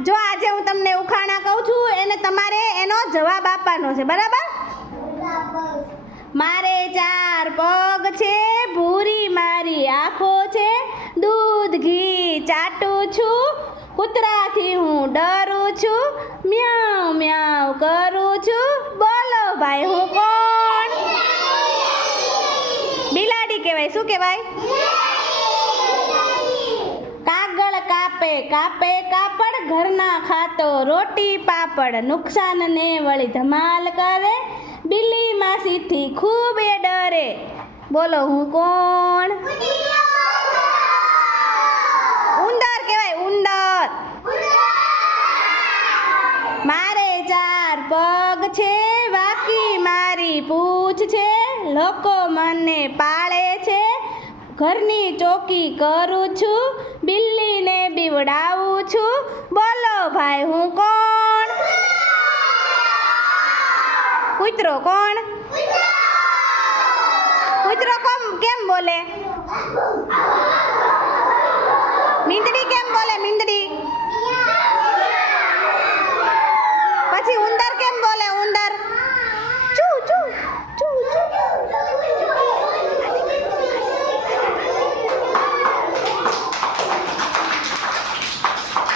જો આજે હું તમને ઉખાણા કહું છું એને તમારે એનો જવાબ આપવાનો છે, બરાબર? મારે 4 પગ છે, ભૂરી મારી આંખો છે, દૂધ ઘી ચાટું છું, કૂતરાથી હું ડરું છું, મ્યાઉ મ્યાઉ કરું છું, બોલો ભાઈ હું કોણ? બિલાડી કહેવાય. શું કહેવાય? કાગળ કાપે કાપે કાપડ, ઘરના ખાતો રોટી પાપડ, નુકસાનને વળી ધમાલ કરે, બિલ્લી માસીથી ખૂબ એ ડરે, બોલો હું કોણ? ઉંદર કહેવાય, ઉંદર. મારે 4 પગ છે, વાકી મારી પૂંછ છે, લોકો મને પાળે છે, ઘરની ચોકી કરું છું, બિલ્લીને બીવડાવું છું, બોલો ભાઈ હું કોણ? કૂતરો. કોણ? કૂતરો કેમ બોલે? મીંદડી કેમ બોલે? મીંદડી